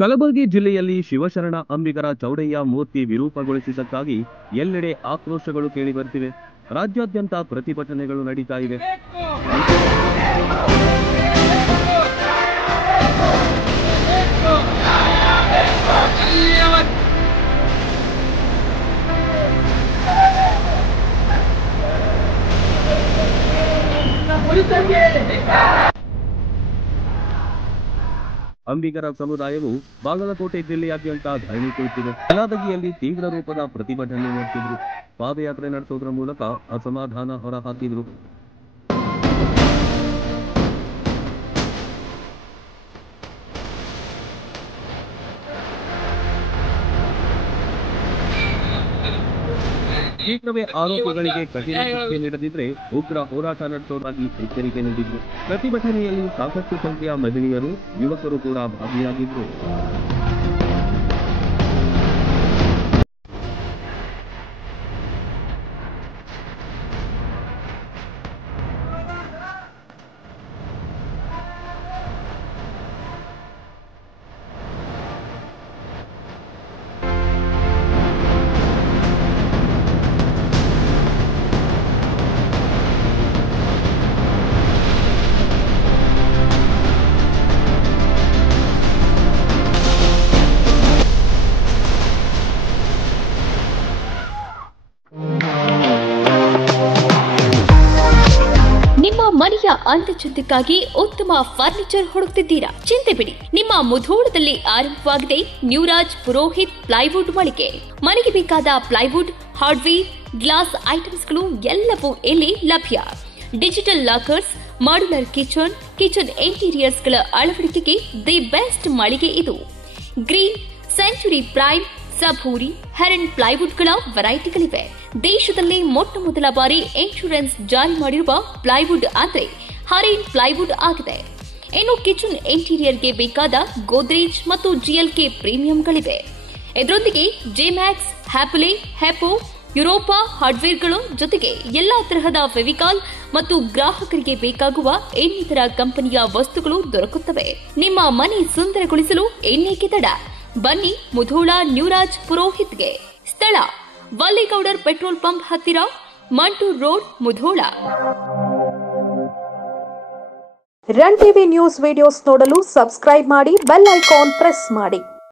ಕಲಬುರಗಿ ಜಿಲ್ಲೆಯಲ್ಲಿ ಶಿವಶರಣ ಅಂಬಿಗರ ಚೌಡಯ್ಯ ಮೂರ್ತಿ ವಿರೂಪಗೊಳಿಸಿದ್ದಕ್ಕಾಗಿ ಎಲ್ಲೆಡೆ ಆಕ್ರೋಶಗಳು ಕೇಳಿಬರುತ್ತಿವೆ. ರಾಜ್ಯಾದ್ಯಂತ ಪ್ರತಿಭಟನೆಗಳು ನಡೀತಾ ಇವೆ. ಅಂಬಿಗರ ಸಮುದಾಯವು ಬಾಗಲಕೋಟೆ ಜಿಲ್ಲೆಯಾದ್ಯಂತ ಧರಣಿ ಕುಳಿತಿದೆ. ಯಲಹಂಕಿಯಲ್ಲಿ ತೀವ್ರ ರೂಪದ ಪ್ರತಿಭಟನೆ ನಡೆಸಿದ್ರು. ಪಾದಯಾತ್ರೆ ನಡೆಸೋದ್ರ ಮೂಲಕ ಅಸಮಾಧಾನ ಹೊರಹಾಕಿದ್ರು. ಶೀಘ್ರವೇ ಆರೋಪಿಗಳಿಗೆ ಕಠಿಣ ಶಿಕ್ಷೆ ನೀಡದಿದ್ರೆ ಉಗ್ರ ಹೋರಾಟ ನಡೆಸೋದಾಗಿ ಎಚ್ಚರಿಕೆ ನೀಡಿದ್ರು. ಪ್ರತಿಭಟನೆಯಲ್ಲಿ ಸಾಕಷ್ಟು ಸಂಖ್ಯೆಯ ಮಹಿಳೆಯರು, ಯುವಕರು ಕೂಡ ಭಾಗಿಯಾಗಿದ್ರು. ಮನೆಯ ಅಂತರ್ಜಾಲಕ್ಕಾಗಿ ಉತ್ತಮ ಫರ್ನಿಚರ್ ಹುಡುಕ್ತಿದ್ದೀರಾ? ಚಿಂತೆ ಬಿಡಿ, ನಿಮ್ಮ ಮುಧೋಳದಲ್ಲಿ ಆರಂಭವಾಗಿದೆ ನ್ಯೂರಾಜ್ ಪುರೋಹಿತ್ ಪ್ಲೈವುಡ್ ಮಳಿಗೆ. ಮನೆಗೆ ಬೇಕಾದ ಪ್ಲೈವುಡ್, ಹಾರ್ಡ್ವೇರ್, ಗ್ಲಾಸ್ ಐಟಮ್ಸ್ಗಳು ಎಲ್ಲವೂ ಇಲ್ಲಿ ಲಭ್ಯ. Digital lockers, modular kitchen interiors ಗಳ ಅಳವಡಿಕೆಗೆ ದಿ ಬೆಸ್ಟ್ ಮಳಿಗೆ ಇದು. ಗ್ರೀನ್, ಸೆಂಚುರಿ ಪ್ರೈಮ್, ಸಭೂರಿ, ಹೆರನ್ ಪ್ಲೈವುಡ್ಗಳ ವೆರೈಟಿಗಳಿವೆ. ದೇಶದಲ್ಲಿ ಮೊಟ್ಟ ಮೊದಲ ಬಾರಿ ಇನ್ಶೂರೆನ್ಸ್ ಜಾರಿ ಮಾಡಿರುವ ಪ್ಲೈವುಡ್ ಅಂದ್ರೆ ಹರೇನ್ ಪ್ಲೈವುಡ್ ಆಗಿದೆ. ಇನ್ನು ಕಿಚನ್ ಇಂಟೀರಿಯರ್ಗೆ ಬೇಕಾದ ಗೋದ್ರೇಜ್ ಮತ್ತು ಜಿಎಲ್ಕೆ ಪ್ರೀಮಿಯಂಗಳಿವೆ. ಇದರೊಂದಿಗೆ ಜೆಮ್ಯಾಕ್ಸ್, ಹ್ಯಾಪಲೆ, ಹೆಪೋ, ಯುರೋಪಾ ಹಾರ್ಡ್ವೇರ್ಗಳು ಜೊತೆಗೆ ಎಲ್ಲಾ ತರಹದ ಫೆವಿಕಾಲ್ ಮತ್ತು ಗ್ರಾಹಕರಿಗೆ ಬೇಕಾಗುವ ಇನ್ನಿತರ ಕಂಪನಿಯ ವಸ್ತುಗಳು ದೊರಕುತ್ತವೆ. ನಿಮ್ಮ ಮನೆ ಸುಂದರಗೊಳಿಸಲು ಇನ್ನೇಕೆ ತಡ? ಬನ್ನಿ ಮುಧೋಳ ನ್ಯೂರಾಜ್ ಪುರೋಹಿತ್ಗೆ. ಸ್ಥಳ ವಲ್ಲಿಗೌಡರ್ ಪೆಟ್ರೋಲ್ ಪಂಪ್ ಹತ್ತಿರ, Mantur road, Mudhol. Run TV news videos ನೋಡಲು ಸಬ್ಸ್ಕ್ರೈಬ್ ಮಾಡಿ, ಬೆಲ್ ಐಕಾನ್ ಪ್ರೆಸ್ ಮಾಡಿ.